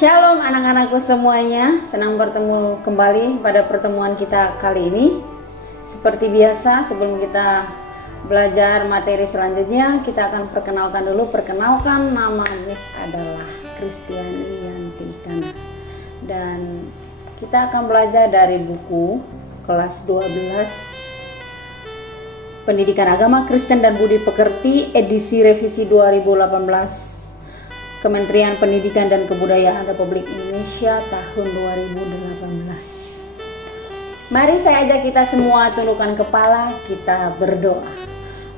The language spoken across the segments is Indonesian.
Shalom anak-anakku semuanya, senang bertemu kembali pada pertemuan kita kali ini. Seperti biasa, sebelum kita belajar materi selanjutnya, kita akan perkenalkan nama Miss adalah Kristiani Yanti Kana. Dan kita akan belajar dari buku kelas 12 Pendidikan Agama Kristen dan Budi Pekerti edisi revisi 2018 Kementerian Pendidikan dan Kebudayaan Republik Indonesia tahun 2018. Mari saya ajak kita semua tundukkan kepala, kita berdoa.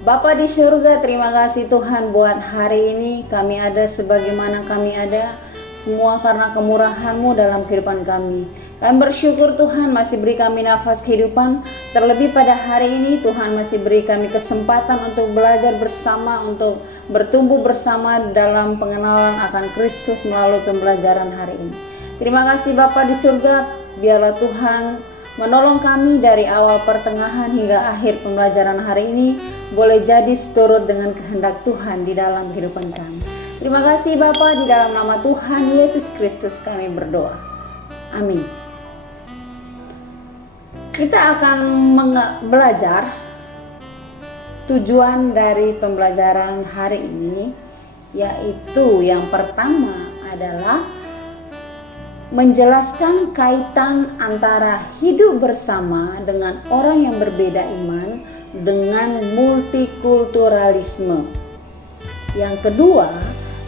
Bapa di surga, terima kasih Tuhan buat hari ini. Kami ada sebagaimana kami ada, semua karena kemurahan-Mu dalam kehidupan kami. Kami bersyukur Tuhan masih beri kami nafas kehidupan. Terlebih pada hari ini Tuhan masih beri kami kesempatan untuk belajar bersama, untuk bertumbuh bersama dalam pengenalan akan Kristus melalui pembelajaran hari ini. Terima kasih Bapa di surga, biarlah Tuhan menolong kami dari awal pertengahan hingga akhir pembelajaran hari ini boleh jadi seturut dengan kehendak Tuhan di dalam kehidupan kami. Terima kasih Bapa, di dalam nama Tuhan Yesus Kristus kami berdoa. Amin. Kita akan belajar tujuan dari pembelajaran hari ini, yaitu yang pertama adalah menjelaskan kaitan antara hidup bersama dengan orang yang berbeda iman dengan multikulturalisme. Yang kedua,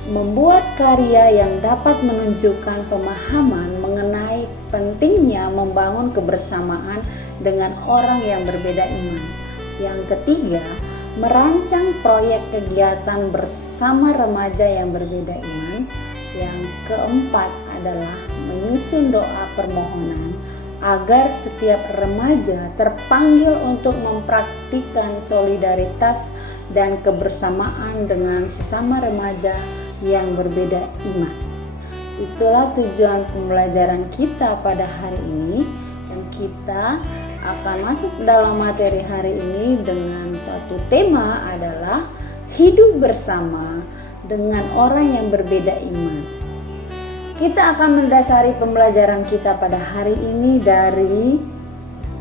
membuat karya yang dapat menunjukkan pemahaman mengenai pentingnya membangun kebersamaan dengan orang yang berbeda iman. Yang ketiga, merancang proyek kegiatan bersama remaja yang berbeda iman. Yang keempat adalah menyusun doa permohonan agar setiap remaja terpanggil untuk mempraktikkan solidaritas dan kebersamaan dengan sesama remaja yang berbeda iman. Itulah tujuan pembelajaran kita pada hari ini, dan kita akan masuk dalam materi hari ini dengan suatu tema adalah hidup bersama dengan orang yang berbeda iman. Kita akan mendasari pembelajaran kita pada hari ini dari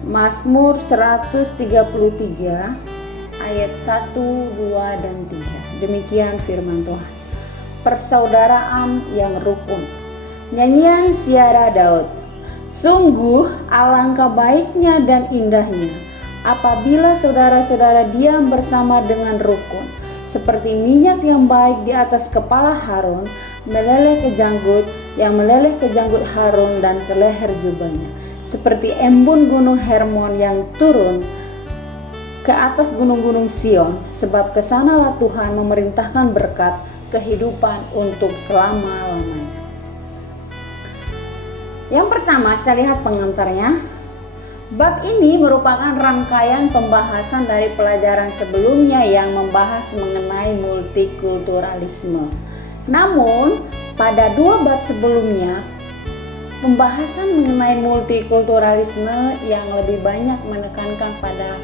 Mazmur 133 ayat 1, 2, dan 3. Demikian firman Tuhan. Persaudaraan yang rukun. Nyanyian Siara Daud. Sungguh alangkah baiknya dan indahnya apabila saudara-saudara diam bersama dengan rukun, seperti minyak yang baik di atas kepala Harun, meleleh ke janggut Harun dan ke leher jubahnya, seperti embun gunung Hermon yang turun ke atas gunung-gunung Sion, sebab kesanalah Tuhan memerintahkan berkat kehidupan untuk selama-lamanya. Yang pertama, kita lihat pengantarnya. Bab ini merupakan rangkaian pembahasan dari pelajaran sebelumnya yang membahas mengenai multikulturalisme. Namun, pada dua bab sebelumnya, pembahasan mengenai multikulturalisme yang lebih banyak menekankan pada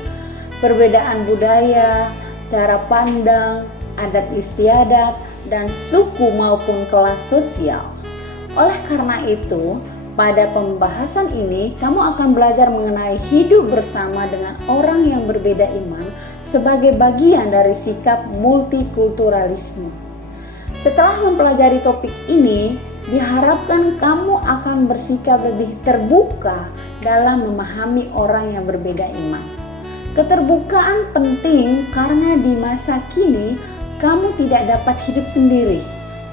perbedaan budaya, cara pandang, adat istiadat, dan suku maupun kelas sosial. Oleh karena itu, pada pembahasan ini kamu akan belajar mengenai hidup bersama dengan orang yang berbeda iman sebagai bagian dari sikap multikulturalisme. Setelah mempelajari topik ini, diharapkan kamu akan bersikap lebih terbuka dalam memahami orang yang berbeda iman. Keterbukaan penting karena di masa kini kamu tidak dapat hidup sendiri.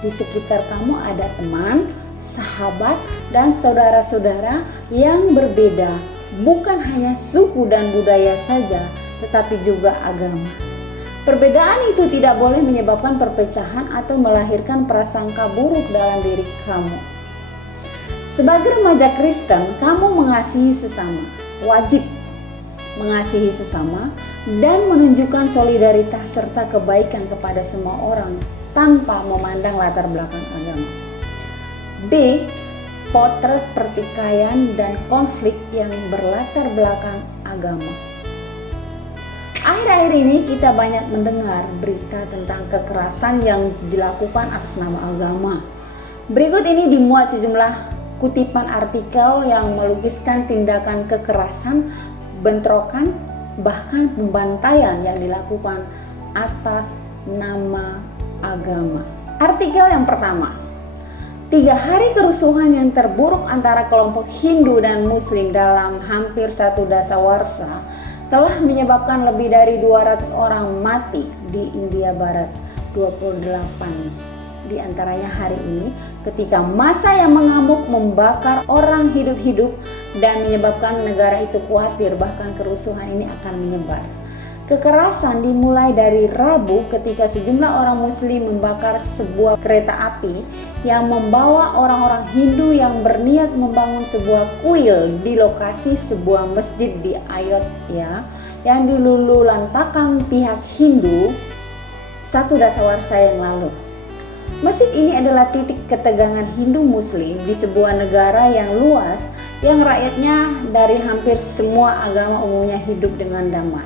Di sekitar kamu ada teman, sahabat, dan saudara-saudara yang berbeda, bukan hanya suku dan budaya saja, tetapi juga agama. Perbedaan itu tidak boleh menyebabkan perpecahan atau melahirkan prasangka buruk dalam diri kamu. Sebagai remaja Kristen, kamu mengasihi sesama, wajib mengasihi sesama dan menunjukkan solidaritas serta kebaikan kepada semua orang tanpa memandang latar belakang agama. B. Potret pertikaian dan konflik yang berlatar belakang agama. Akhir-akhir ini kita banyak mendengar berita tentang kekerasan yang dilakukan atas nama agama. Berikut ini dimuat sejumlah kutipan artikel yang melukiskan tindakan kekerasan, bentrokan, bahkan pembantaian yang dilakukan atas nama agama. Artikel yang pertama, 3 hari kerusuhan yang terburuk antara kelompok Hindu dan Muslim dalam hampir 1 dasawarsa telah menyebabkan lebih dari 200 orang mati di India Barat. 28 di antaranya hari ini ketika massa yang mengamuk membakar orang hidup-hidup dan menyebabkan negara itu khawatir bahkan kerusuhan ini akan menyebar. Kekerasan dimulai dari Rabu ketika sejumlah orang Muslim membakar sebuah kereta api yang membawa orang-orang Hindu yang berniat membangun sebuah kuil di lokasi sebuah masjid di Ayodhya yang dilululantakkan pihak Hindu 1 dasawarsa yang lalu. Masjid ini adalah titik ketegangan Hindu-Muslim di sebuah negara yang luas yang rakyatnya dari hampir semua agama umumnya hidup dengan damai.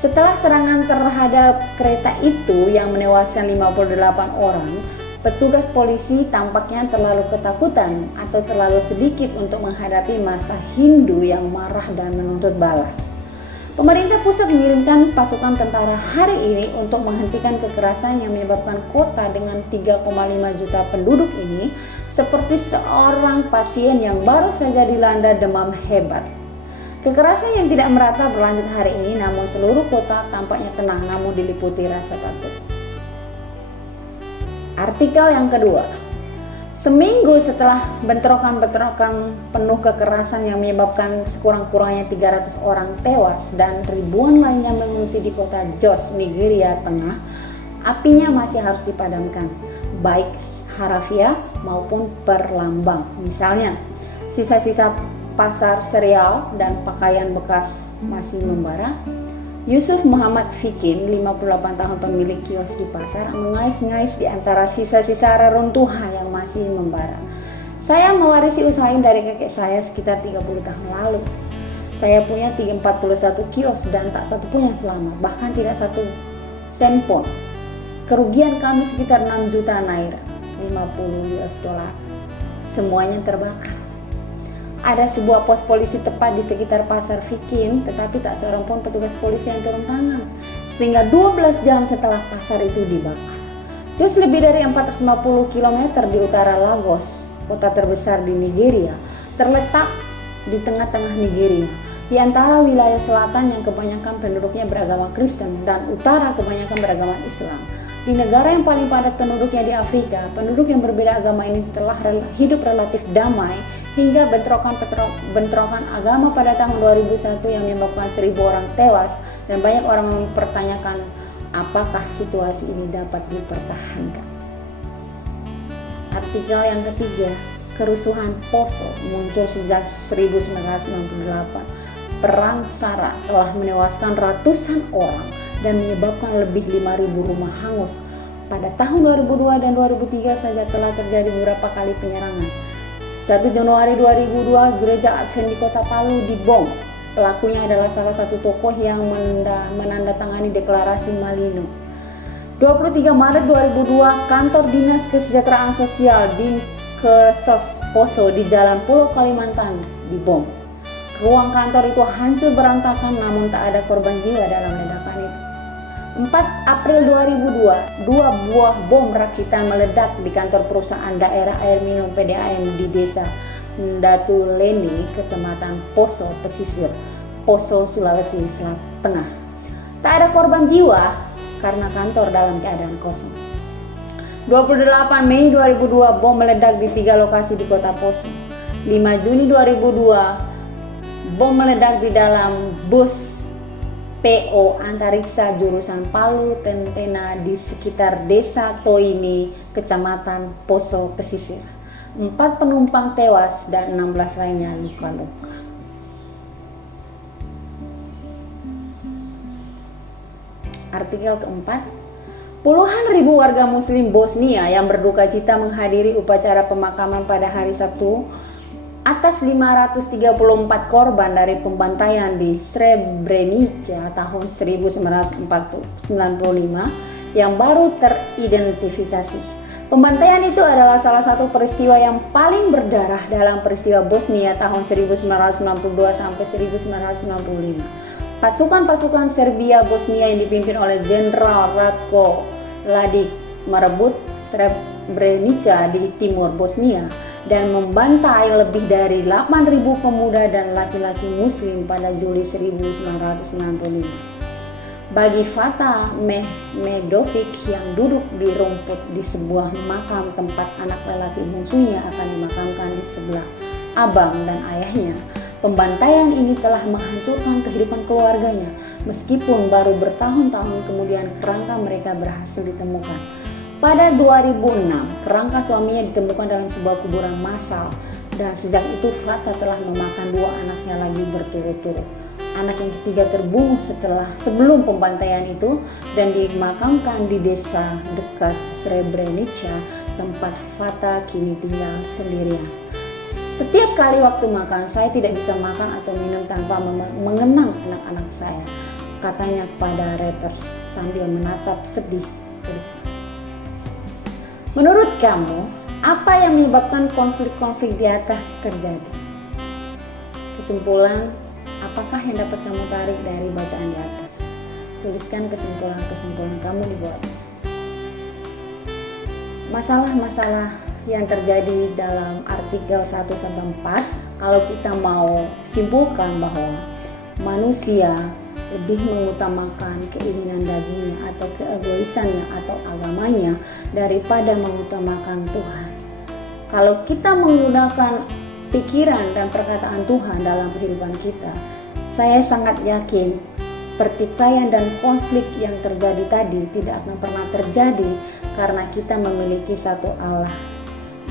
Setelah serangan terhadap kereta itu yang menewaskan 58 orang, petugas polisi tampaknya terlalu ketakutan atau terlalu sedikit untuk menghadapi massa Hindu yang marah dan menuntut balas. Pemerintah pusat mengirimkan pasukan tentara hari ini untuk menghentikan kekerasan yang menyebabkan kota dengan 3,5 juta penduduk ini seperti seorang pasien yang baru saja dilanda demam hebat. Kekerasan yang tidak merata berlanjut hari ini, namun seluruh kota tampaknya tenang namun diliputi rasa takut. Artikel yang kedua, seminggu setelah bentrokan-bentrokan penuh kekerasan yang menyebabkan sekurang-kurangnya 300 orang tewas dan ribuan lainnya mengungsi di kota Jos, Nigeria Tengah, apinya masih harus dipadamkan, baik harafiah maupun perlambang. Misalnya, sisa-sisa pasar sereal dan pakaian bekas masih membara. Yusuf Muhammad Fikin, 58 tahun pemilik kios di pasar, mengais-ngais di antara sisa-sisa reruntuhan yang masih membara. Saya mewarisi usaha ini dari kakek saya sekitar 30 tahun lalu. Saya punya 41 kios dan tak satu pun yang selamat, bahkan tidak satu sen pun. Kerugian kami sekitar 6 juta naira, 50 US dollar. Semuanya terbakar. Ada sebuah pos polisi tepat di sekitar pasar Fikin, tetapi tak seorang pun petugas polisi yang turun tangan. Sehingga 12 jam setelah pasar itu dibakar. Jos lebih dari 450 km di utara Lagos, kota terbesar di Nigeria, terletak di tengah-tengah Nigeria. Di antara wilayah selatan yang kebanyakan penduduknya beragama Kristen dan utara kebanyakan beragama Islam. Di negara yang paling padat penduduknya di Afrika, penduduk yang berbeda agama ini telah hidup relatif damai hingga bentrokan agama pada tahun 2001 yang menyebabkan 1.000 orang tewas dan banyak orang mempertanyakan apakah situasi ini dapat dipertahankan. Artikel yang ketiga, kerusuhan Poso muncul sejak 1998. Perang Sara telah menewaskan ratusan orang dan menyebabkan lebih 5.000 rumah hangus. Pada tahun 2002 dan 2003 saja telah terjadi beberapa kali penyerangan. 1 Januari 2002, gereja Advent di kota Palu dibom. Pelakunya adalah salah satu tokoh yang menandatangani deklarasi Malino. 23 Maret 2002, kantor Dinas Kesejahteraan Sosial di Kesos Poso di Jalan Pulau Kalimantan dibom. Ruang kantor itu hancur berantakan namun tak ada korban jiwa dalam ledakan itu. 4 April 2002, 2 buah bom rakitan meledak di kantor perusahaan daerah air minum PDAM di desa Ndatuleni, kecamatan Poso Pesisir, Poso, Sulawesi Tengah. Tak ada korban jiwa karena kantor dalam keadaan kosong. 28 Mei 2002, bom meledak di 3 lokasi di kota Poso. 5 Juni 2002, bom meledak di dalam bus PO Antariksa jurusan Palu Tentena di sekitar desa Toini, kecamatan Poso Pesisir. 4 penumpang tewas dan 16 lainnya luka-luka. Artikel keempat, puluhan ribu warga muslim Bosnia yang berduka cita menghadiri upacara pemakaman pada hari Sabtu atas 534 korban dari pembantaian di Srebrenica tahun 1995 yang baru teridentifikasi. Pembantaian itu adalah salah satu peristiwa yang paling berdarah dalam peristiwa Bosnia tahun 1992 sampai 1995. Pasukan-pasukan Serbia Bosnia yang dipimpin oleh Jenderal Ratko Mladic merebut Srebrenica di timur Bosnia dan membantai lebih dari 8.000 pemuda dan laki-laki muslim pada Juli 1995. Bagi Fata Mehmedovic yang duduk di rumput di sebuah makam tempat anak lelaki bungsunya akan dimakamkan di sebelah abang dan ayahnya, pembantaian ini telah menghancurkan kehidupan keluarganya. Meskipun baru bertahun-tahun kemudian kerangka mereka berhasil ditemukan. Pada 2006, kerangka suaminya ditemukan dalam sebuah kuburan massal dan sejak itu Fata telah memakan 2 anaknya lagi berturut-turut. Anak yang ketiga terbunuh sebelum pembantaian itu dan dimakamkan di desa dekat Srebrenica, tempat Fata kini tinggal sendirian. Setiap kali waktu makan, saya tidak bisa makan atau minum tanpa mengenang anak-anak saya, katanya kepada Reuters sambil menatap sedih ke depan. Menurut kamu, apa yang menyebabkan konflik-konflik di atas terjadi? Kesimpulan, apakah yang dapat kamu tarik dari bacaan di atas? Tuliskan kesimpulan-kesimpulan kamu di bawah. Masalah-masalah yang terjadi dalam artikel 1-4, kalau kita mau simpulkan bahwa manusia lebih mengutamakan keinginan dagingnya atau keegoisannya atau agamanya daripada mengutamakan Tuhan. Kalau kita menggunakan pikiran dan perkataan Tuhan dalam kehidupan kita, saya sangat yakin pertikaian dan konflik yang terjadi tadi tidak akan pernah terjadi karena kita memiliki satu Allah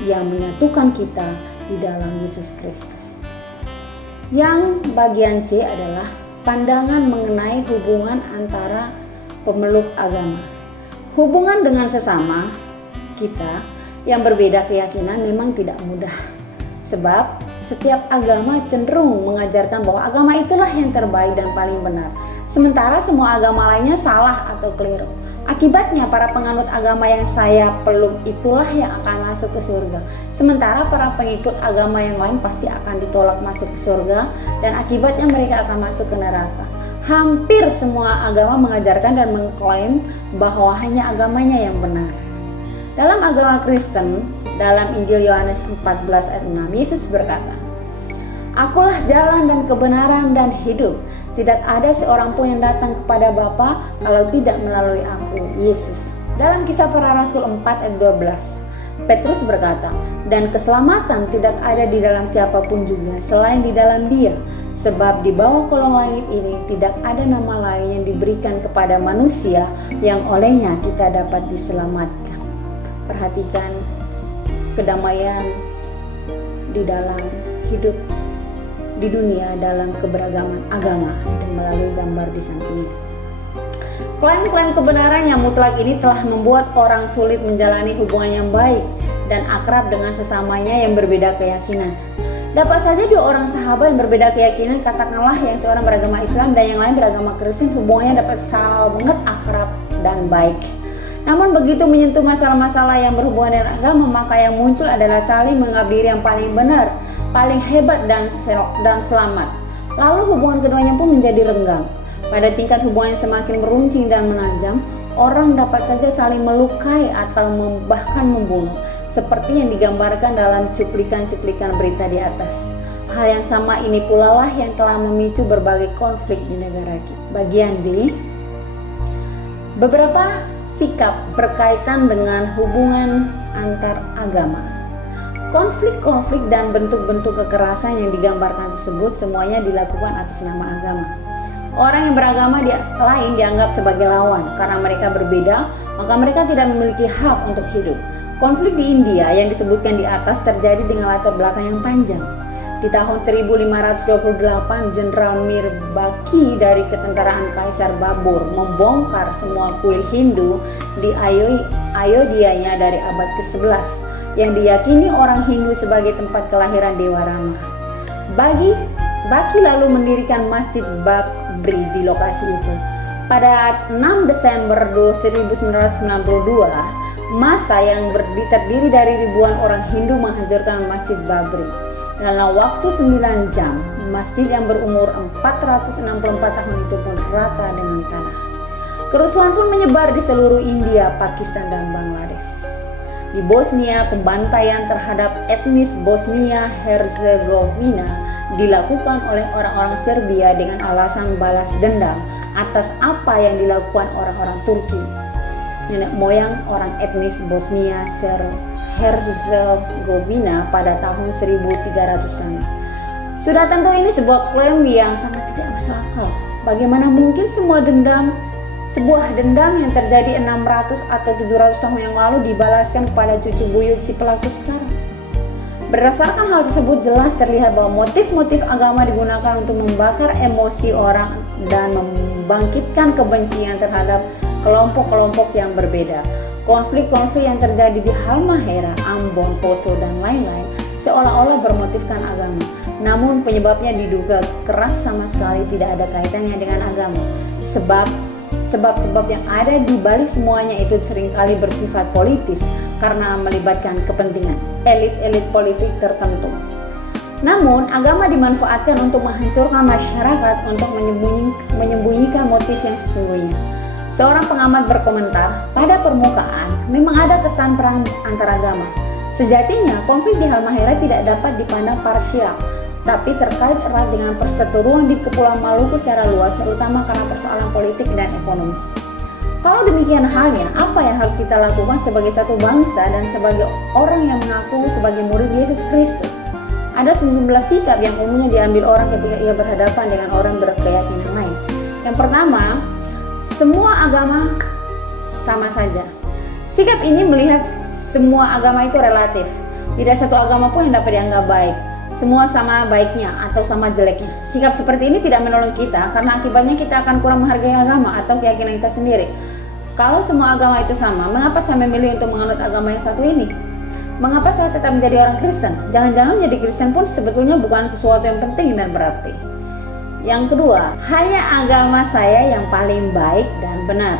yang menyatukan kita di dalam Yesus Kristus. Yang bagian C adalah pandangan mengenai hubungan antara pemeluk agama. Hubungan dengan sesama kita yang berbeda keyakinan memang tidak mudah. Sebab setiap agama cenderung mengajarkan bahwa agama itulah yang terbaik dan paling benar. Sementara semua agama lainnya salah atau keliru. Akibatnya para penganut agama yang saya peluk itulah yang akan masuk ke surga. Sementara para pengikut agama yang lain pasti akan ditolak masuk ke surga dan akibatnya mereka akan masuk ke neraka. Hampir semua agama mengajarkan dan mengklaim bahwa hanya agamanya yang benar. Dalam agama Kristen, dalam Injil Yohanes 14 ayat 6, Yesus berkata, "Akulah jalan dan kebenaran dan hidup. Tidak ada seorang pun yang datang kepada Bapa kalau tidak melalui aku." Yesus. Dalam Kisah Para Rasul 4 ayat 12, Petrus berkata, "Dan keselamatan tidak ada di dalam siapapun juga selain di dalam Dia, sebab di bawah kolong langit ini tidak ada nama lain yang diberikan kepada manusia yang olehnya kita dapat diselamatkan." Perhatikan kedamaian di dalam hidup di dunia dalam keberagaman agama dan melalui gambar di samping ini. Klaim-klaim kebenaran yang mutlak ini telah membuat orang sulit menjalani hubungan yang baik dan akrab dengan sesamanya yang berbeda keyakinan. Dapat saja 2 orang sahabat yang berbeda keyakinan, katakanlah yang seorang beragama Islam dan yang lain beragama Kristen, hubungannya dapat sangat akrab dan baik. Namun begitu menyentuh masalah-masalah yang berhubungan dengan agama, maka yang muncul adalah saling menganggap diri yang paling benar, paling hebat dan selamat. Lalu hubungan keduanya pun menjadi renggang. Pada tingkat hubungan yang semakin meruncing dan menajam, orang dapat saja saling melukai atau bahkan membunuh, seperti yang digambarkan dalam cuplikan-cuplikan berita di atas. Hal yang sama ini pula lah yang telah memicu berbagai konflik di negara kita. Bagian D, beberapa sikap berkaitan dengan hubungan antar agama. Konflik-konflik dan bentuk-bentuk kekerasan yang digambarkan tersebut semuanya dilakukan atas nama agama. Orang yang beragama lain dianggap sebagai lawan karena mereka berbeda, maka mereka tidak memiliki hak untuk hidup. Konflik di India yang disebutkan di atas terjadi dengan latar belakang yang panjang. Di tahun 1528, Jenderal Mirbaki dari ketentaraan Kaisar Babur membongkar semua kuil Hindu di Ayodhya dari abad ke-11 yang diyakini orang Hindu sebagai tempat kelahiran Dewa Rama. Baki lalu mendirikan Masjid Babri di lokasi itu. Pada 6 Desember 1992, Massa yang terdiri dari ribuan orang Hindu menghancurkan Masjid Babri. Dalam waktu 9 jam, masjid yang berumur 464 tahun itu pun rata dengan tanah. Kerusuhan pun menyebar di seluruh India, Pakistan, dan Bangladesh. Di Bosnia, pembantaian terhadap etnis Bosnia-Herzegovina dilakukan oleh orang-orang Serbia dengan alasan balas dendam atas apa yang dilakukan orang-orang Turki, nenek moyang orang etnis Bosnia-Herzegovina pada tahun 1300-an. Sudah tentu ini sebuah klaim yang sangat tidak masuk akal. Bagaimana mungkin sebuah dendam yang terjadi 600 atau 700 tahun yang lalu dibalaskan kepada cucu buyut si pelaku sekarang? Berdasarkan hal tersebut jelas terlihat bahwa motif-motif agama digunakan untuk membakar emosi orang dan membangkitkan kebencian terhadap kelompok-kelompok yang berbeda. Konflik-konflik yang terjadi di Halmahera, Ambon, Poso, dan lain-lain seolah-olah bermotifkan agama. Namun penyebabnya diduga keras sama sekali tidak ada kaitannya dengan agama. Sebab-sebab yang ada di balik semuanya itu seringkali bersifat politis karena melibatkan kepentingan elit-elit politik tertentu. Namun, agama dimanfaatkan untuk menghancurkan masyarakat untuk menyembunyikan motif yang sesungguhnya. Seorang pengamat berkomentar, pada permukaan memang ada kesan perang antar agama. Sejatinya, konflik di Halmahera tidak dapat dipandang parsial, tapi terkait erat dengan perseteruan di Kepulauan Maluku secara luas, terutama karena persoalan politik dan ekonomi. Kalau demikian halnya, apa yang harus kita lakukan sebagai satu bangsa dan sebagai orang yang mengaku sebagai murid Yesus Kristus? Ada 19 sikap yang umumnya diambil orang ketika ia berhadapan dengan orang berkeyakinan lain. Yang pertama, semua agama sama saja. Sikap ini melihat semua agama itu relatif. Tidak satu agama pun yang dapat dianggap baik. Semua sama baiknya atau sama jeleknya. Sikap seperti ini tidak menolong kita karena akibatnya kita akan kurang menghargai agama atau keyakinan kita sendiri. Kalau semua agama itu sama, mengapa saya memilih untuk menganut agama yang satu ini? Mengapa saya tetap menjadi orang Kristen? Jangan-jangan menjadi Kristen pun sebetulnya bukan sesuatu yang penting dan berarti. Yang kedua, hanya agama saya yang paling baik dan benar.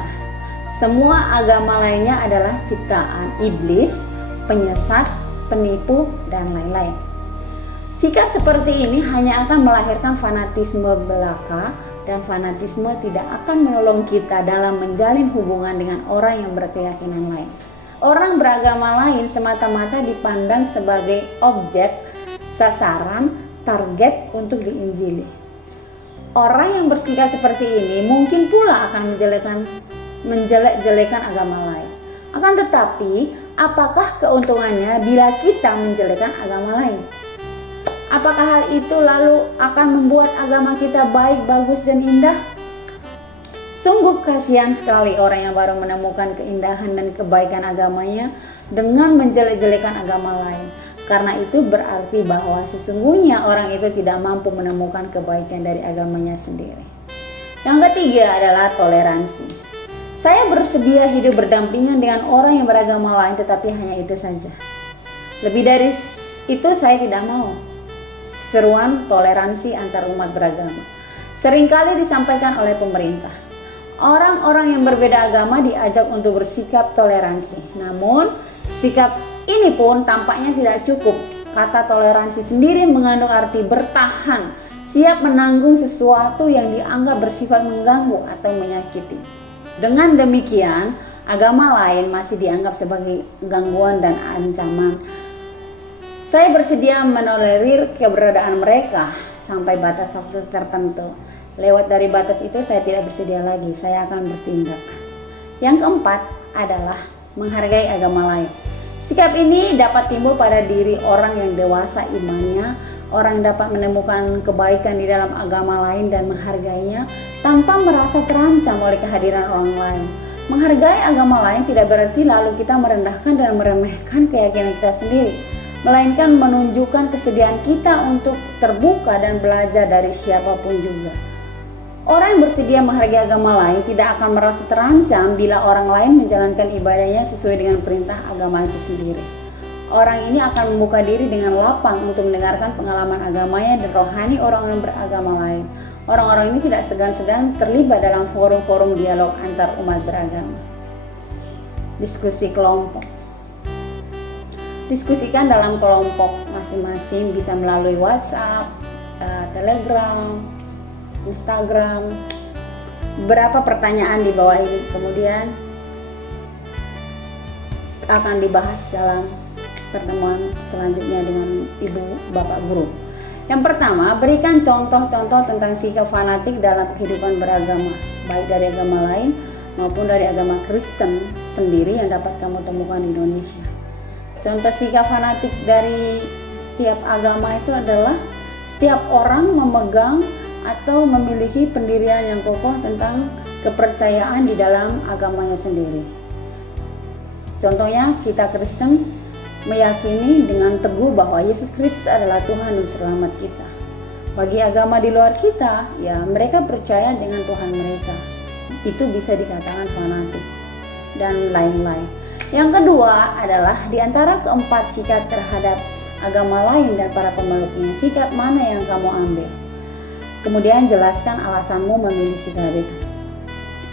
Semua agama lainnya adalah ciptaan iblis, penyesat, penipu, dan lain-lain. Sikap seperti ini hanya akan melahirkan fanatisme belaka, dan fanatisme tidak akan menolong kita dalam menjalin hubungan dengan orang yang berkeyakinan lain. Orang beragama lain semata-mata dipandang sebagai objek, sasaran, target untuk diinjili. Orang yang bersikap seperti ini mungkin pula akan menjelek-jelekan agama lain. Akan tetapi, apakah keuntungannya bila kita menjelekkan agama lain? Apakah hal itu lalu akan membuat agama kita baik, bagus, dan indah? Sungguh kasihan sekali orang yang baru menemukan keindahan dan kebaikan agamanya dengan menjelek-jelekan agama lain. Karena itu berarti bahwa sesungguhnya orang itu tidak mampu menemukan kebaikan dari agamanya sendiri. Yang ketiga adalah toleransi. Saya bersedia hidup berdampingan dengan orang yang beragama lain, tetapi hanya itu saja. Lebih dari itu saya tidak mau. Seruan toleransi antar umat beragama seringkali disampaikan oleh pemerintah. Orang-orang yang berbeda agama diajak untuk bersikap toleransi. Namun, sikap ini pun tampaknya tidak cukup. Kata toleransi sendiri mengandung arti bertahan, siap menanggung sesuatu yang dianggap bersifat mengganggu atau menyakiti. Dengan demikian, agama lain masih dianggap sebagai gangguan dan ancaman. Saya bersedia menolerir keberadaan mereka sampai batas waktu tertentu. Lewat dari batas itu saya tidak bersedia lagi, saya akan bertindak. Yang keempat adalah menghargai agama lain. Sikap ini dapat timbul pada diri orang yang dewasa imannya, orang yang dapat menemukan kebaikan di dalam agama lain dan menghargainya tanpa merasa terancam oleh kehadiran orang lain. Menghargai agama lain tidak berarti lalu kita merendahkan dan meremehkan keyakinan kita sendiri, melainkan menunjukkan kesediaan kita untuk terbuka dan belajar dari siapapun juga. Orang yang bersedia menghargai agama lain tidak akan merasa terancam bila orang lain menjalankan ibadahnya sesuai dengan perintah agama itu sendiri. Orang ini akan membuka diri dengan lapang untuk mendengarkan pengalaman agamanya dan rohani orang-orang beragama lain. Orang-orang ini tidak segan-segan terlibat dalam forum-forum dialog antar umat beragama. diskusi kelompok. Diskusikan dalam kelompok masing-masing, bisa melalui WhatsApp, Telegram, Instagram. Beberapa pertanyaan di bawah ini kemudian akan dibahas dalam pertemuan selanjutnya dengan Ibu Bapak Guru. Yang pertama, berikan contoh-contoh tentang sikap fanatik dalam kehidupan beragama, baik dari agama lain maupun dari agama Kristen sendiri yang dapat kamu temukan di Indonesia. Contoh sikap fanatik dari setiap agama itu adalah setiap orang memegang atau memiliki pendirian yang kokoh tentang kepercayaan di dalam agamanya sendiri. Contohnya, kita Kristen meyakini dengan teguh bahwa Yesus Kristus adalah Tuhan dan Selamat kita. Bagi agama di luar kita, ya mereka percaya dengan Tuhan mereka. Itu bisa dikatakan fanatik dan lain-lain. Yang kedua adalah di antara keempat sikap terhadap agama lain dan para pemeluknya, sikap mana yang kamu ambil? Kemudian jelaskan alasanmu memilih sikap itu.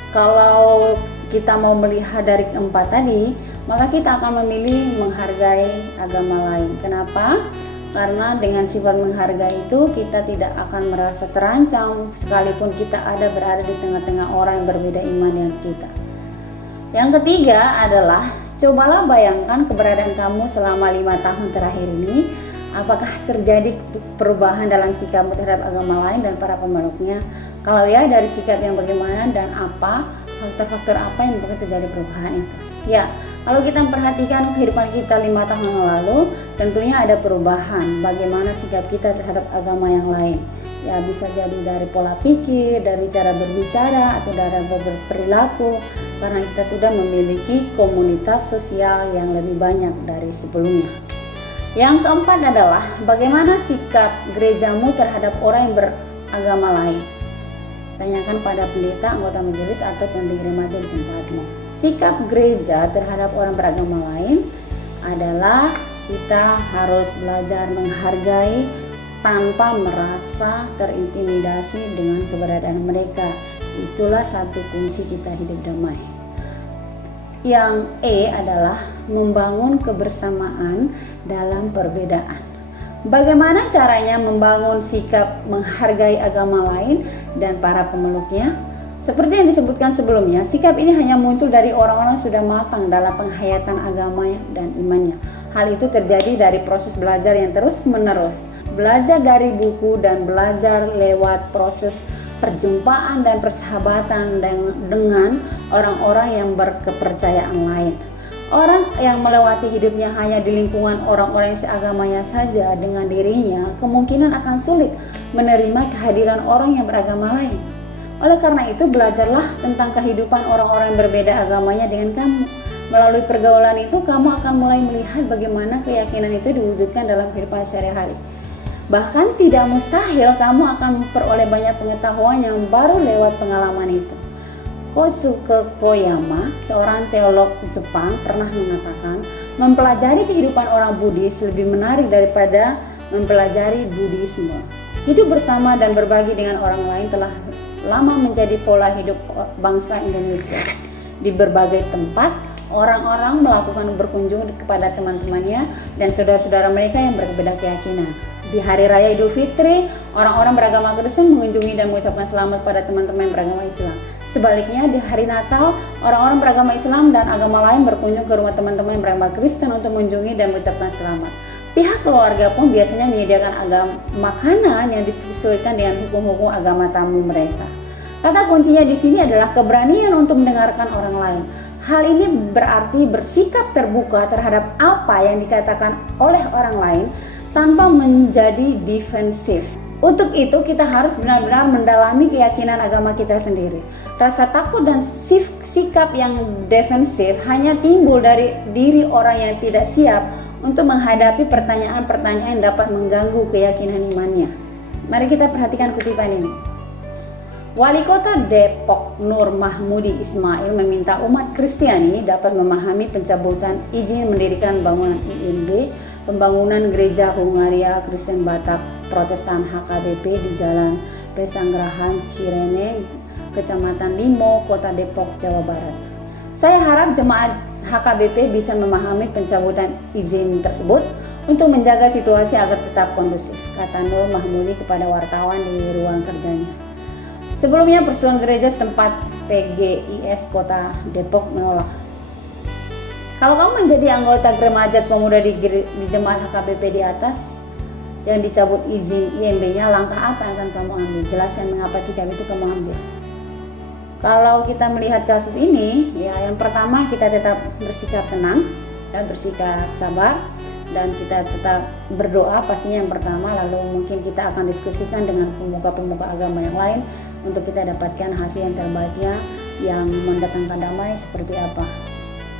Kalau kita mau melihat dari keempat tadi, maka kita akan memilih menghargai agama lain. Kenapa? Karena dengan sifat menghargai itu kita tidak akan merasa terancam sekalipun kita berada di tengah-tengah orang yang berbeda iman dengan kita. Yang ketiga adalah cobalah bayangkan keberadaan kamu selama 5 tahun terakhir ini. Apakah terjadi perubahan dalam sikapmu terhadap agama lain dan para pemeluknya? Kalau ya, dari sikap yang bagaimana dan apa faktor-faktor apa yang membuat terjadi perubahan itu? Ya, kalau kita memperhatikan kehidupan kita 5 tahun yang lalu, tentunya ada perubahan bagaimana sikap kita terhadap agama yang lain. Ya, bisa jadi dari pola pikir, dari cara berbicara, atau dari berperilaku, karena kita sudah memiliki komunitas sosial yang lebih banyak dari sebelumnya. Yang keempat adalah bagaimana sikap gerejamu terhadap orang yang beragama lain. Tanyakan pada pendeta, anggota majelis, atau pendiri remaja di tempatmu. Sikap gereja terhadap orang beragama lain adalah kita harus belajar menghargai tanpa merasa terintimidasi dengan keberadaan mereka. Itulah satu kunci kita hidup damai. Yang E adalah membangun kebersamaan dalam perbedaan. Bagaimana caranya membangun sikap menghargai agama lain dan para pemeluknya? Seperti yang disebutkan sebelumnya, sikap ini hanya muncul dari orang-orang yang sudah matang dalam penghayatan agamanya dan imannya. Hal itu terjadi dari proses belajar yang terus-menerus. Belajar dari buku dan belajar lewat proses perjumpaan dan persahabatan dengan orang-orang yang berkepercayaan lain. Orang yang melewati hidupnya hanya di lingkungan orang-orang yang seagamanya saja dengan dirinya, kemungkinan akan sulit menerima kehadiran orang yang beragama lain. Oleh karena itu, belajarlah tentang kehidupan orang-orang yang berbeda agamanya dengan kamu. Melalui pergaulan itu, kamu akan mulai melihat bagaimana keyakinan itu diwujudkan dalam kehidupan sehari-hari. Bahkan tidak mustahil kamu akan memperoleh banyak pengetahuan yang baru lewat pengalaman itu. Kosuke Koyama, seorang teolog Jepang, pernah mengatakan, mempelajari kehidupan orang Buddhis lebih menarik daripada mempelajari Buddhisme. Hidup bersama dan berbagi dengan orang lain telah lama menjadi pola hidup bangsa Indonesia. Di berbagai tempat, orang-orang melakukan berkunjung kepada teman-temannya dan saudara-saudara mereka yang berbeda keyakinan. Di hari raya Idul Fitri, orang-orang beragama Kristen mengunjungi dan mengucapkan selamat pada teman-teman yang beragama Islam. Sebaliknya, di hari Natal, orang-orang beragama Islam dan agama lain berkunjung ke rumah teman-teman yang beragama Kristen untuk mengunjungi dan mengucapkan selamat. Pihak keluarga pun biasanya menyediakan makanan yang disesuaikan dengan hukum-hukum agama tamu mereka. Kata kuncinya di sini adalah keberanian untuk mendengarkan orang lain. Hal ini berarti bersikap terbuka terhadap apa yang dikatakan oleh orang lain tanpa menjadi defensif. Untuk itu kita harus benar-benar mendalami keyakinan agama kita sendiri. Rasa takut dan sikap yang defensif hanya timbul dari diri orang yang tidak siap untuk menghadapi pertanyaan-pertanyaan yang dapat mengganggu keyakinan imannya. Mari kita perhatikan kutipan ini. Wali Kota Depok Nur Mahmudi Ismail meminta umat Kristiani dapat memahami pencabutan izin mendirikan bangunan IMB, pembangunan gereja Hungaria Kristen Batak Protestan HKBP di Jalan Pesanggerahan Cirene, Kecamatan Limo, Kota Depok, Jawa Barat. Saya harap jemaat HKBP bisa memahami pencabutan izin tersebut untuk menjaga situasi agar tetap kondusif, kata Nur Mahmudi kepada wartawan di ruang kerjanya. Sebelumnya Persatuan Gereja setempat PGIS Kota Depok menolak. Kalau kamu menjadi anggota Geremajat Pemuda di Jemaat HKBP di atas yang dicabut izin IMB-nya, langkah apa yang akan kamu ambil? Jelaskan mengapa sikap itu kamu ambil. Kalau kita melihat kasus ini, ya yang pertama kita tetap bersikap tenang dan bersikap sabar, dan kita tetap berdoa pastinya yang pertama, lalu mungkin kita akan diskusikan dengan pemuka-pemuka agama yang lain untuk kita dapatkan hasil yang terbaiknya yang mendatangkan damai seperti apa.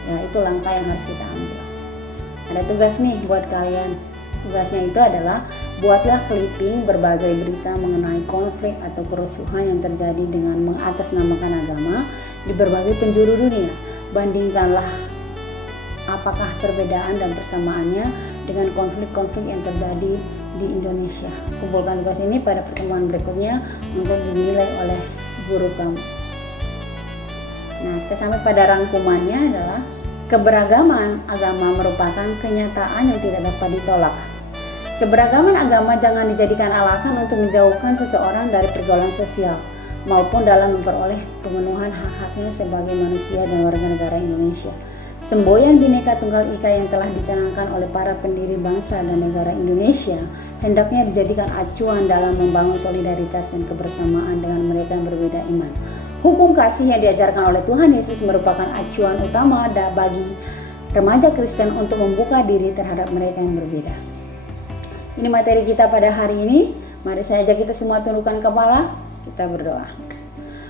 Ya, itu langkah yang harus kita ambil. Ada tugas nih buat kalian. Tugasnya itu adalah buatlah clipping berbagai berita mengenai konflik atau kerusuhan yang terjadi dengan mengatasnamakan agama di berbagai penjuru dunia. Bandingkanlah apakah perbedaan dan persamaannya dengan konflik-konflik yang terjadi di Indonesia. Kumpulkan tugas ini pada pertemuan berikutnya untuk dinilai oleh guru kamu. Nah, kita sampai pada rangkumannya adalah keberagaman agama merupakan kenyataan yang tidak dapat ditolak. Keberagaman agama jangan dijadikan alasan untuk menjauhkan seseorang dari pergaulan sosial maupun dalam memperoleh pemenuhan hak-haknya sebagai manusia dan warga negara Indonesia. Semboyan Bhinneka Tunggal Ika yang telah dicanangkan oleh para pendiri bangsa dan negara Indonesia hendaknya dijadikan acuan dalam membangun solidaritas dan kebersamaan dengan mereka yang berbeda iman. Hukum kasih yang diajarkan oleh Tuhan Yesus merupakan acuan utama bagi remaja Kristen untuk membuka diri terhadap mereka yang berbeda. Ini materi kita pada hari ini. Mari saya ajak kita semua tundukkan kepala, kita berdoa.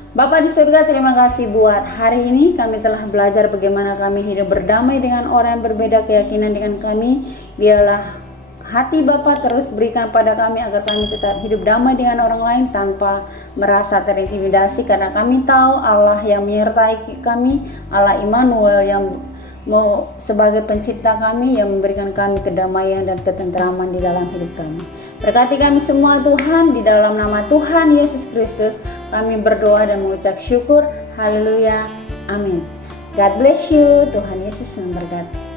Bapa di surga, terima kasih buat hari ini kami telah belajar bagaimana kami hidup berdamai dengan orang yang berbeda keyakinan dengan kami. Biarlah hati Bapa terus berikan pada kami agar kami tetap hidup damai dengan orang lain tanpa merasa terintimidasi, karena kami tahu Allah yang menyertai kami, Allah Immanuel yang sebagai pencipta kami yang memberikan kami kedamaian dan ketentraman di dalam hidup kami. Berkati kami semua Tuhan, di dalam nama Tuhan Yesus Kristus kami berdoa dan mengucap syukur. Haleluya, amin. God bless you. Tuhan Yesus memberkati.